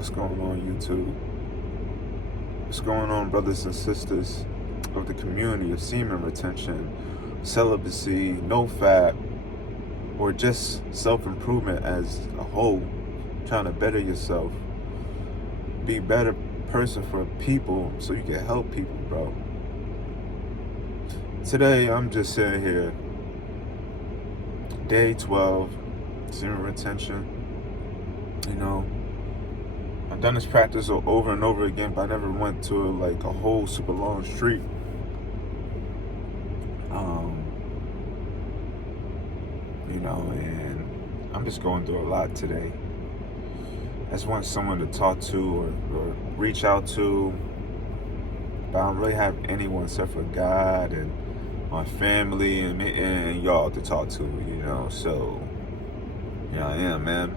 What's going on, YouTube? What's going on, brothers and sisters of the community of semen retention, celibacy, no fap, or just self-improvement as a whole, trying to better yourself, be a better person for people so you can help people, bro. Today, I'm just sitting here, day 12, semen retention, I've done this practice over and over again, but I never went to like a whole super long street. And I'm just going through a lot today. I just want someone to talk to or reach out to, but I don't really have anyone except for God and my family and y'all to talk to, so yeah, I am, man.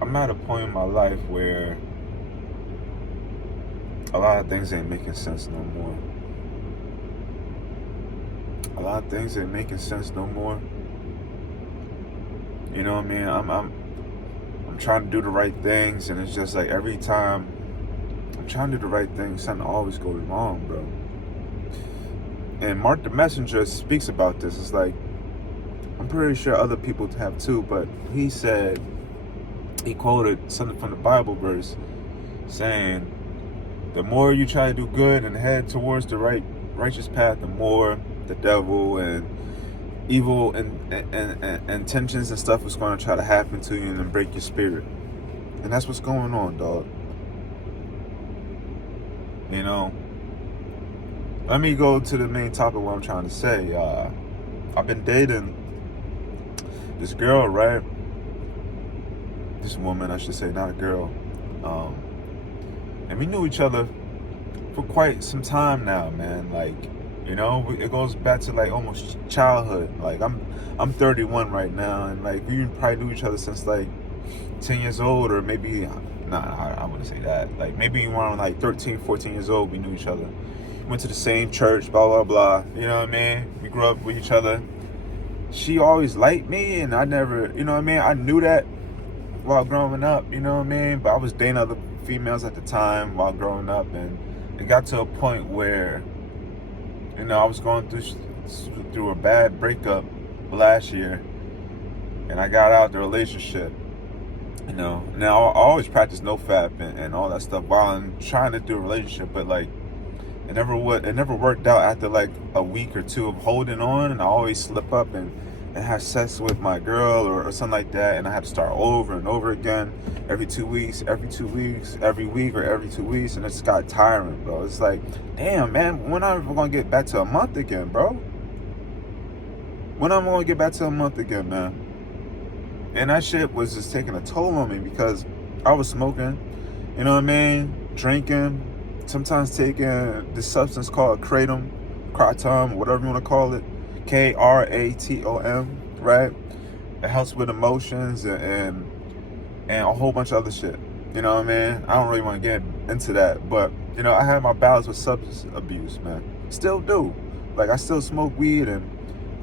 I'm at a point in my life where a lot of things ain't making sense no more. A lot of things ain't making sense no more. You know what I mean? I'm trying to do the right things, and it's just like every time I'm trying to do the right thing, something always goes wrong, bro. And Mark the Messenger speaks about this. It's like, I'm pretty sure other people have too, but he quoted something from the Bible verse saying, the more you try to do good and head towards the righteous path, the more the devil and evil and intentions and stuff is going to try to happen to you and then break your spirit. And that's what's going on, dog. Let me go to the main topic, what I'm trying to say. I've been dating this girl, right? This woman, I should say, not a girl. And we knew each other for quite some time now, man. Like, it goes back to like almost childhood. Like I'm 31 right now, and like we probably knew each other since like 10 years old, or maybe I wouldn't say that. Like maybe around like 13, 14 years old, we knew each other. Went to the same church, blah blah blah. You know what I mean? We grew up with each other. She always liked me, and I never, I knew that while growing up, but I was dating other females at the time while growing up, and it got to a point where I was going through a bad breakup last year, and I got out of the relationship. Now I always practice no fap and all that stuff while I'm trying to do a relationship, but like it never worked out after like a week or two of holding on, and I always slip up and have sex with my girl or something like that, and I had to start over and over again every 2 weeks, every week or every 2 weeks, and it just got tiring, bro. It's like, damn, man, when am I gonna get back to a month again, bro? When am I gonna get back to a month again, man? And that shit was just taking a toll on me because I was smoking, drinking, sometimes taking this substance called kratom, whatever you want to call it, Kratom, right? It helps with emotions and a whole bunch of other shit. You know what I mean? I don't really want to get into that, but I had my battles with substance abuse, man. Still do. Like I still smoke weed and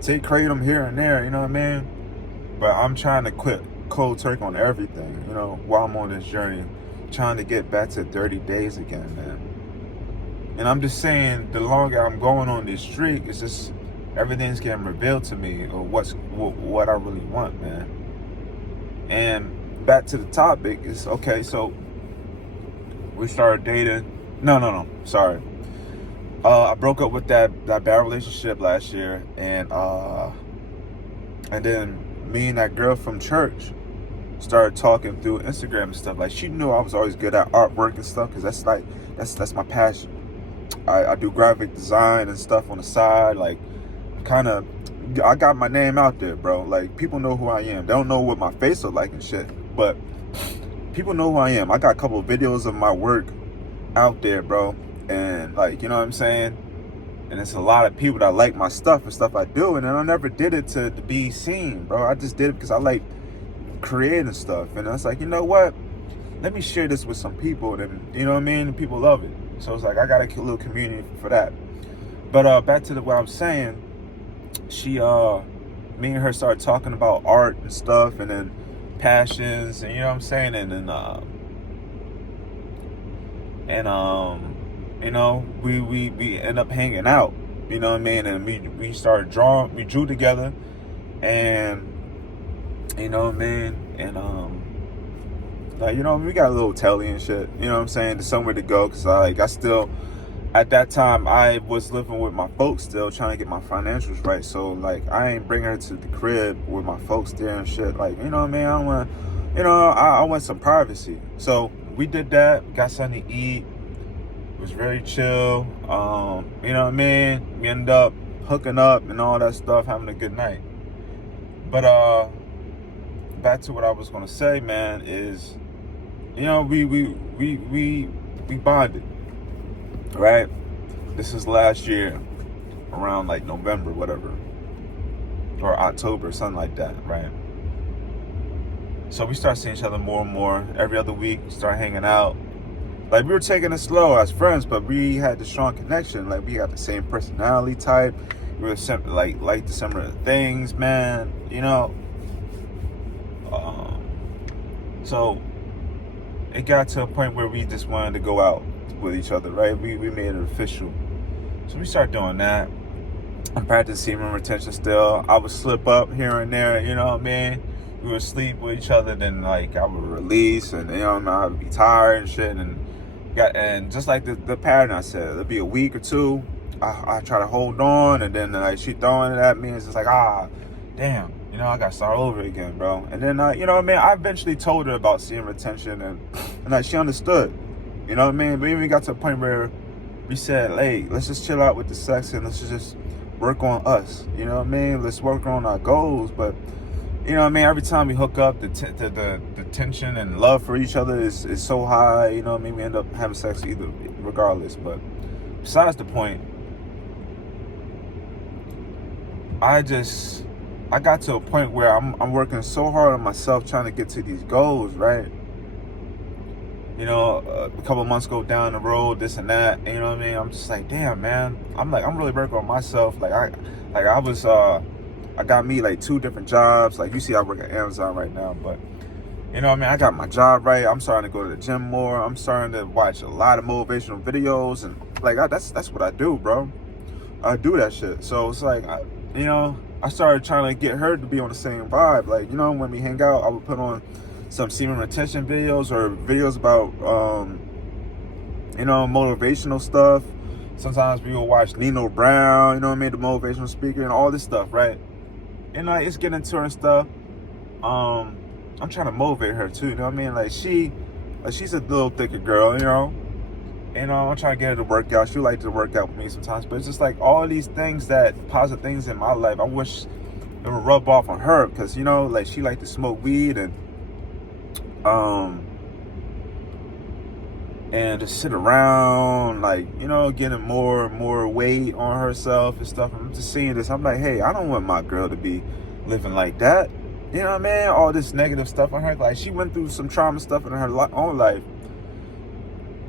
take kratom here and there. You know what I mean? But I'm trying to quit cold turkey on everything. While I'm on this journey, trying to get back to 30 days again, man. And I'm just saying, the longer I'm going on this streak, it's just everything's getting revealed to me, or what I really want, man. And back to the topic is, okay, so we started dating. No, sorry. I broke up with that bad relationship last year, and then me and that girl from church started talking through Instagram and stuff. Like, she knew I was always good at artwork and stuff, because that's my passion. I do graphic design and stuff on the side. Like, I got my name out there, bro. Like, people know who I am. They don't know what my face look like and shit, but people know who I am. I got a couple of videos of my work out there, bro. And like, you know what I'm saying? And it's a lot of people that like my stuff and stuff I do. And I never did it to be seen, bro. I just did it because I like creating stuff. And I was like, you know what? Let me share this with some people. And you know what I mean? And people love it. So it's like, I got a little community for that. But back to what I was saying. She, me and her started talking about art and stuff. And then passions, and you know what I'm saying, you know, we end up hanging out, you know what I mean, and we started drawing, we drew together, and you know what I mean, and like, you know, we got a little telly and shit, you know what I'm saying, there's somewhere to go, because I still, at that time, I was living with my folks still, trying to get my financials right. So, like, I ain't bringing her to the crib with my folks there and shit. Like, you know what I mean? I don't want, you know, I want some privacy. So, we did that. Got something to eat. It was very chill. You know what I mean? We ended up hooking up and all that stuff, having a good night. But, back to what I was going to say, man, is, you know, we bonded. Right? This is last year, around like November, whatever, or October, something like that, right? So we start seeing each other more and more every other week. Start hanging out. Like, we were taking it slow as friends, but we had the strong connection. Like, we got the same personality type. We were like the similar things, man. You know. So it got to a point where we just wanted to go out with each other, right? We made it official. So we started doing that. I practiced semen retention still. I would slip up here and there, you know what I mean? We would sleep with each other, then like I would release, and you know, I would be tired and shit, and just like the pattern I said, it'll be a week or two. I try to hold on, and then like she throwing it at me, and it's just like, damn, you know, I got to start over again, bro. And then you know what I mean? I eventually told her about semen retention, and like she understood. You know what I mean? But even got to a point where we said, hey, let's just chill out with the sex and let's just work on us. You know what I mean? Let's work on our goals. But, you know what I mean? Every time we hook up, the tension and love for each other is so high. You know what I mean? We end up having sex either, regardless. But besides the point, I got to a point where I'm working so hard on myself trying to get to these goals, right? You know, a couple of months go down the road, this and that, you know what I mean? I'm just like, damn, man. I'm really working on myself. I got me like 2 different jobs. Like, you see, I work at Amazon right now, but you know what I mean? I got my job right. I'm starting to go to the gym more. I'm starting to watch a lot of motivational videos, and like, that's what I do, bro. I do that shit. So it's like, you know, I started trying to get her to be on the same vibe. Like, you know, when we hang out, I would put on some semen retention videos or videos about, you know, motivational stuff. Sometimes we will watch Nino Brown, you know what I mean, the motivational speaker and all this stuff, right? And like, it's getting to her and stuff. I'm trying to motivate her too, you know what I mean? Like, she's a little thicker girl, you know. And I'm trying to get her to work out. She likes to work out with me sometimes, but it's just like all of these things, that positive things in my life, I wish it would rub off on her, because, you know, like, she liked to smoke weed and just sit around, like, you know, getting more and more weight on herself and stuff. I'm just seeing this. I'm like, hey, I don't want my girl to be living like that. You know what I mean? All this negative stuff on her. Like, she went through some trauma stuff in her own life.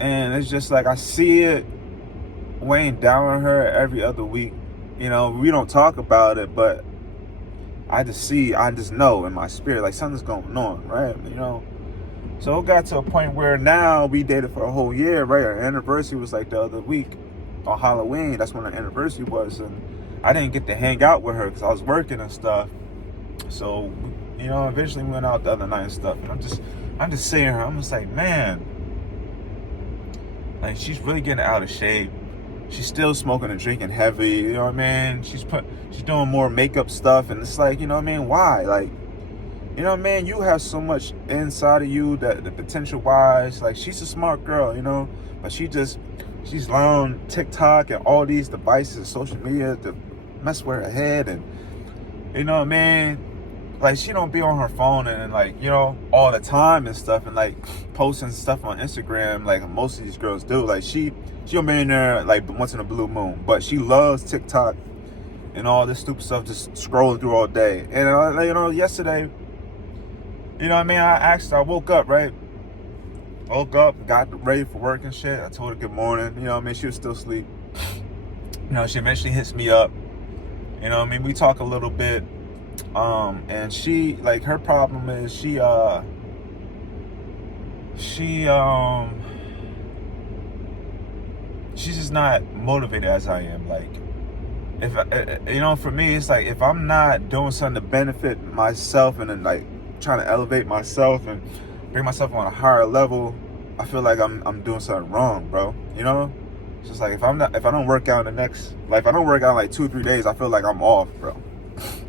And it's just like, I see it weighing down on her every other week. You know, we don't talk about it, but I just know in my spirit, like, something's going on, right? You know? So it got to a point where now we dated for a whole year, right? Our anniversary was like the other week on Halloween. That's when our anniversary was. And I didn't get to hang out with her because I was working and stuff. So, you know, eventually we went out the other night and stuff. And I'm just seeing her. I'm just like, man, like, she's really getting out of shape. She's still smoking and drinking heavy, you know what I mean? She's doing more makeup stuff, and it's like, you know what I mean? Why? Like, you know what I mean? You have so much inside of you that the potential wise, like, she's a smart girl, you know, but she's on TikTok and all these devices, social media, to mess with her head, and you know what I mean? Like, she don't be on her phone and like, you know, all the time and stuff, and like posting stuff on Instagram like most of these girls do. Like, she'll be in there like once in a blue moon, but she loves TikTok and all this stupid stuff, just scrolling through all day. And you know, yesterday, you know what I mean, I woke up, right? Woke up, got ready for work and shit. I told her good morning, you know what I mean? She was still asleep. You know, she eventually hits me up. You know what I mean? We talk a little bit. And she, like, her problem is she's just not motivated as I am. Like, if for me, it's like if I'm not doing something to benefit myself and then like trying to elevate myself and bring myself on a higher level, I feel like I'm doing something wrong, bro. It's just like if I don't work out if I don't work out in like 2 or 3 days, I feel like I'm off, bro.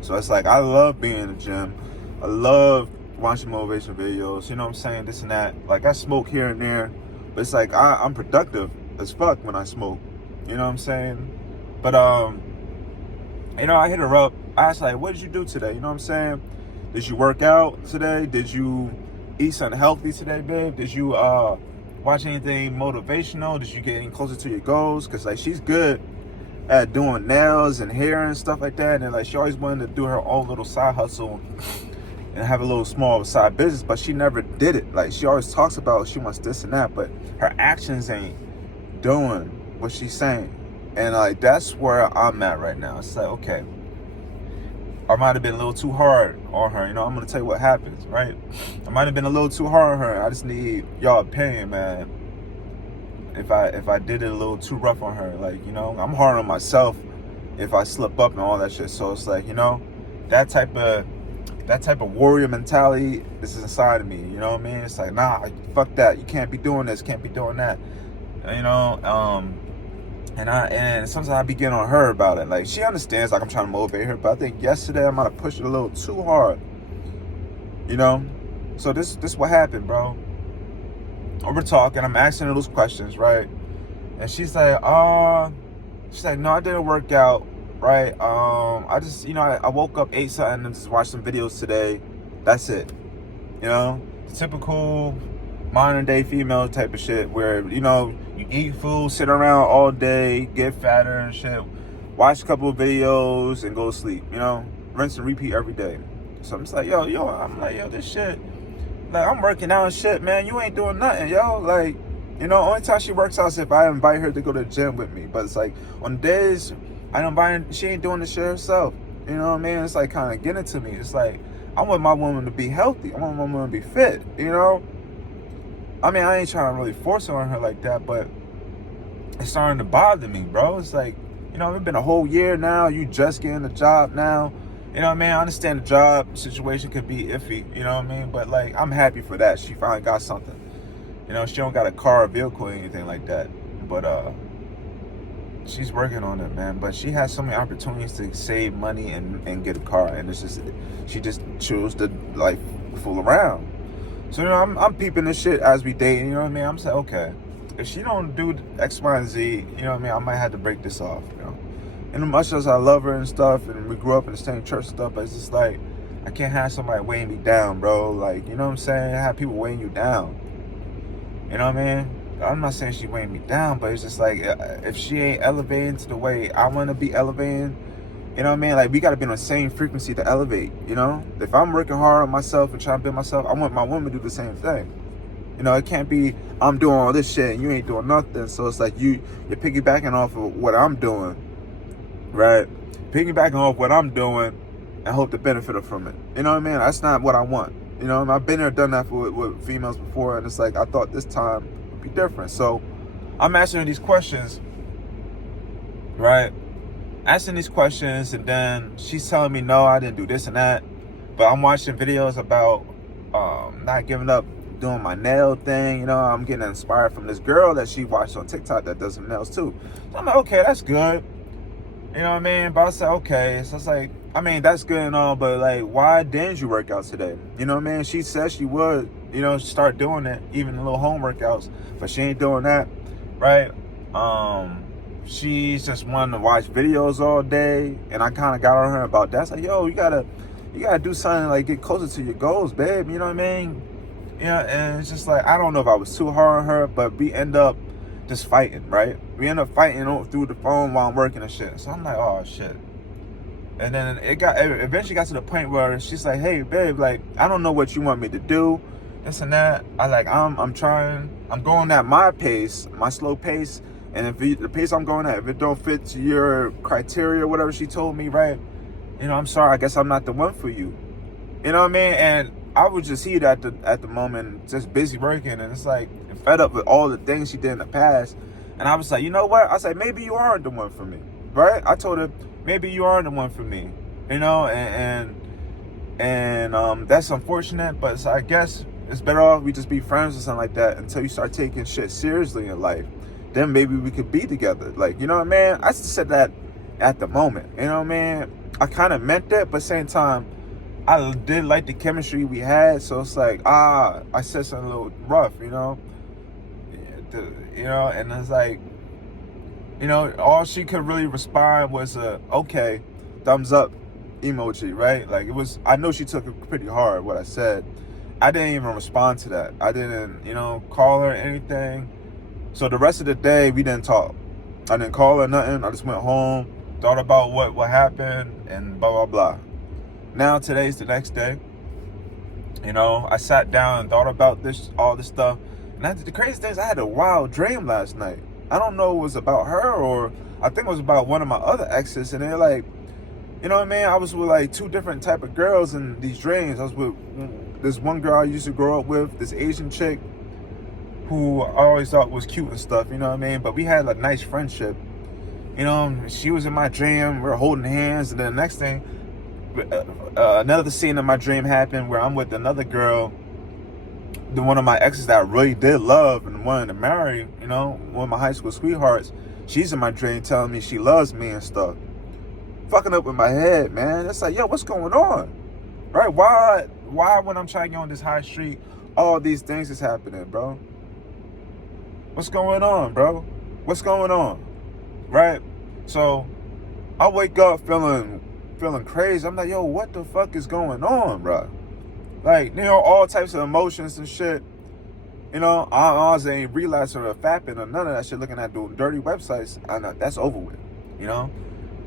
So it's like I love being in the gym. I love watching motivation videos. You know what I'm saying? This and that. Like, I smoke here and there, but it's like I'm productive as fuck when I smoke. You know what I'm saying? But I hit her up. I asked, like, what did you do today? You know what I'm saying? Did you work out today? Did you eat something healthy today, babe? Did you watch anything motivational? Did you get any closer to your goals? Because, like, she's good at doing nails and hair and stuff like that. And, like, she always wanted to do her own little side hustle and have a little small side business, but she never did it. Like, she always talks about she wants this and that, but her actions ain't doing what she's saying. And, like, that's where I'm at right now. It's like, okay, I might have been a little too hard on her. I'm going to tell you what happens, right? I might have been a little too hard on her. I just need y'all opinion, man. If I did it a little too rough on her, like, I'm hard on myself if I slip up and all that shit. So it's like, that type of warrior mentality is inside of me. You know what I mean? It's like, nah, fuck that. You can't be doing this, can't be doing that. And sometimes I be getting on her about it. Like, she understands, like, I'm trying to motivate her, but I think yesterday I might have pushed it a little too hard. So this what happened, bro. We're talking, I'm asking her those questions, right? And she's like, no, I didn't work out, right? I just, I woke up, ate something, and just watched some videos today. That's it. The typical modern day female type of shit where, you eat food, sit around all day, get fatter and shit, watch a couple of videos and go to sleep, rinse and repeat every day. So I'm just like, yo, this shit, like, I'm working out and shit, man. You ain't doing nothing, yo. Like, only time she works out is if I invite her to go to the gym with me. But it's like, on days I don't invite her, she ain't doing the shit herself. You know what I mean? It's like kind of getting to me. It's like, I want my woman to be healthy. I want my woman to be fit, I mean, I ain't trying to really force it on her like that, but it's starting to bother me, bro. It's like, it's been a whole year now. You just getting a job now. You know what I mean? I understand the job situation could be iffy, you know what I mean? But, like, I'm happy for that. She finally got something. She don't got a car or vehicle or anything like that. But she's working on it, man. But she has so many opportunities to save money and get a car. And it's just, she just chose to, like, fool around. So, I'm peeping this shit as we date. You know what I mean? I'm saying, okay, if she don't do X, Y, and Z, you know what I mean? I might have to break this off, And as much as I love her and stuff, and we grew up in the same church and stuff, but it's just like, I can't have somebody weighing me down, bro. Like, you know what I'm saying? I have people weighing you down. You know what I mean? I'm not saying she weighing me down, but it's just like, if she ain't elevating to the way I want to be elevating, you know what I mean? Like, we got to be on the same frequency to elevate, If I'm working hard on myself and trying to build myself, I want my woman to do the same thing. It can't be, I'm doing all this shit and you ain't doing nothing. So it's like, you're piggybacking off of what I'm doing. Right? Piggybacking off what I'm doing and hope to benefit from it. You know what I mean? That's not what I want. I've been there, done that with females before, and it's like, I thought this time would be different. So I'm asking these questions, right? Asking these questions, and then she's telling me, no, I didn't do this and that. But I'm watching videos about not giving up doing my nail thing. I'm getting inspired from this girl that she watched on TikTok that does some nails too. So I'm like, okay, that's good. You know what I mean? But I said, okay. So it's like, I mean, that's good and all, but, like, why didn't you work out today? You know what I mean? She said she would, start doing it, even the little home workouts, but she ain't doing that, right? She's just wanting to watch videos all day, and I kind of got on her about that. It's like, yo, you gotta do something, like, get closer to your goals, babe. You know what I mean? And it's just like, I don't know if I was too hard on her, but we end up just fighting, right? We end up fighting through the phone while I'm working and shit. So I'm like, oh, shit. And then it eventually got to the point where she's like, hey, babe, like, I don't know what you want me to do, this and that. I'm trying, I'm going at my pace, my slow pace. And if the pace I'm going at, if it don't fit to your criteria, whatever she told me, right? I'm sorry, I guess I'm not the one for you. You know what I mean? And I would just see it at the moment, just busy working, and it's like fed up with all the things she did in the past. And I was like, you know what? I said, maybe you aren't the one for me, right? I told her, maybe you aren't the one for me, and that's unfortunate. But I guess it's better off we just be friends or something like that until you start taking shit seriously in life. Then maybe we could be together. Like, you know what I mean? I just said that at the moment. You know what I mean? I kind of meant that, but same time, I did like the chemistry we had, so it's like, I said something a little rough, and it's like, all she could really respond was a okay, thumbs up emoji, right? Like, I know she took it pretty hard, what I said. I didn't even respond to that. I didn't, call her or anything. So the rest of the day, we didn't talk. I didn't call her nothing. I just went home, thought about what happened, and blah, blah, blah. Now today's the next day. I sat down and thought about all this stuff. And the crazy thing is, I had a wild dream last night. I don't know if it was about her, or I think it was about one of my other exes. And they're like, you know what I mean? I was with like two different type of girls in these dreams. I was with this one girl I used to grow up with, this Asian chick who I always thought was cute and stuff, you know what I mean? But we had a nice friendship. She was in my dream. We were holding hands. And then the next thing, another scene in my dream happened where I'm with another girl, one of my exes that I really did love and wanted to marry, one of my high school sweethearts. She's in my dream telling me she loves me and stuff. Fucking up with my head, man. It's like, yo, what's going on? Right? Why when I'm trying to get on this high street, all these things is happening, bro? What's going on, bro? What's going on? Right? So I wake up feeling crazy. I'm like, yo, what the fuck is going on, bro? Like, all types of emotions and shit. I ain't realizing or fapping or none of that shit, looking at the dirty websites. I know that's over with, And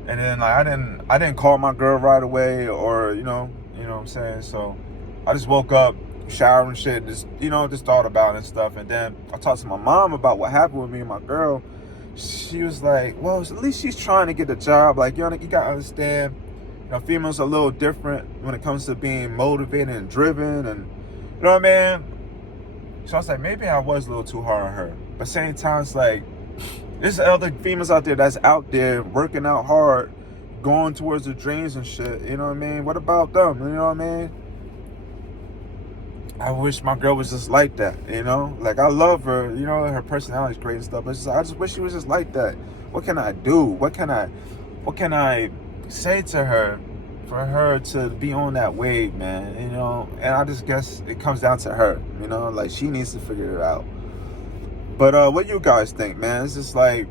then like I didn't call my girl right away, or you know what I'm saying. So I just woke up, showered and shit, just thought about it and stuff. And then I talked to my mom about what happened with me and my girl. She was like, well, at least she's trying to get a job. Like, you gotta understand, females are a little different when it comes to being motivated and driven, and you know what I mean? So I was like, maybe I was a little too hard on her. But same time, it's like, there's other females out there that's out there working out hard, going towards their dreams and shit, you know what I mean? What about them, you know what I mean? I wish my girl was just like that, Like, I love her, her personality is great and stuff, but I just wish she was just like that. What can I do? What can I say to her for her to be on that wave, man? And I just guess it comes down to her, like, she needs to figure it out. But what you guys think, man? It's just like,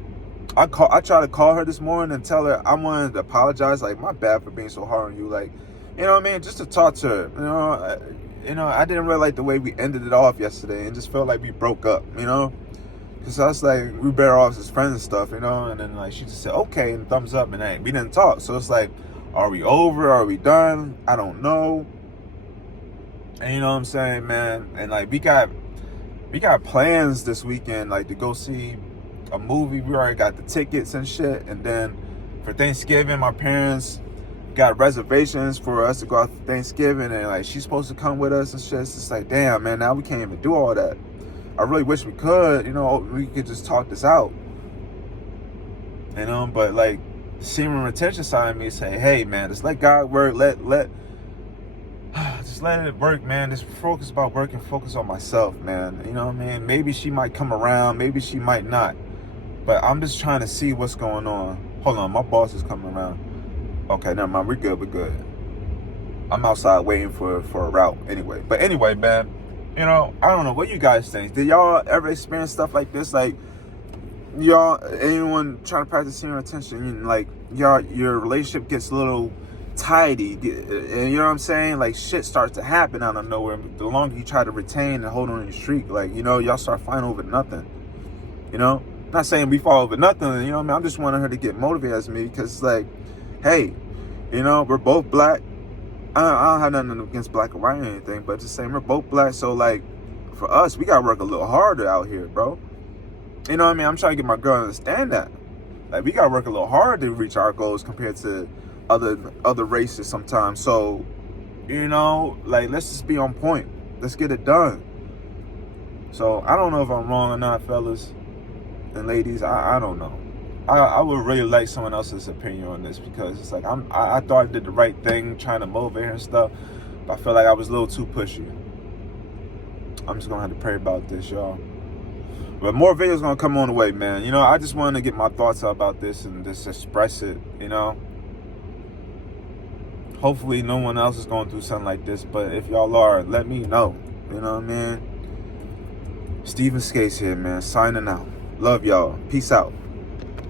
I tried to call her this morning and tell her I wanted to apologize, like, my bad for being so hard on you, like, you know what I mean? Just to talk to her, I didn't really like the way we ended it off yesterday, and just felt like we broke up, because I was like, we better off as friends and stuff, and then like she just said okay and thumbs up, and we didn't talk. So it's like, are we over? Are we done? I don't know. And you know what I'm saying, man? And like we got plans this weekend, like to go see a movie. We already got the tickets and shit, and then for Thanksgiving, my parents got reservations for us to go out for Thanksgiving, and like she's supposed to come with us and shit. It's just like, damn, man, now we can't even do all that. I really wish we could, we could just talk this out, but like the semen retention side of me say, hey, man, just let God work, just let it work, man. Just focus about work and focus on myself, man. You know what I mean? Maybe she might come around, maybe she might not, but I'm just trying to see what's going on. Hold on, my boss is coming around. Okay, never mind. We're good. I'm outside waiting for a route anyway. But anyway, man, I don't know what you guys think. Did y'all ever experience stuff like this? Like, anyone trying to practice semen retention, like, your relationship gets a little tidy, and you know what I'm saying? Like, shit starts to happen out of nowhere. The longer you try to retain and hold on your streak, like, y'all start fighting over nothing. Not saying we fall over nothing, what I mean? I'm just wanting her to get motivated as me, because it's like, hey, we're both black. I don't have nothing against black or white or anything, but just saying we're both black. So like, for us, we gotta work a little harder out here, bro. You know what I mean? I'm trying to get my girl to understand that. Like, we gotta work a little harder to reach our goals compared to other races sometimes. So, you know, like, let's just be on point. Let's get it done. So I don't know if I'm wrong or not, fellas and ladies. I don't know. I would really like someone else's opinion on this, because it's like I thought I did the right thing trying to motivate her and stuff, but I feel like I was a little too pushy. I'm just gonna have to pray about this, y'all. But more videos gonna come on the way, man. You know, I just wanted to get my thoughts out about this and just express it, you know. Hopefully no one else is going through something like this, but if y'all are, let me know. You know what I mean? Steven Skates here, man, signing out. Love y'all. Peace out.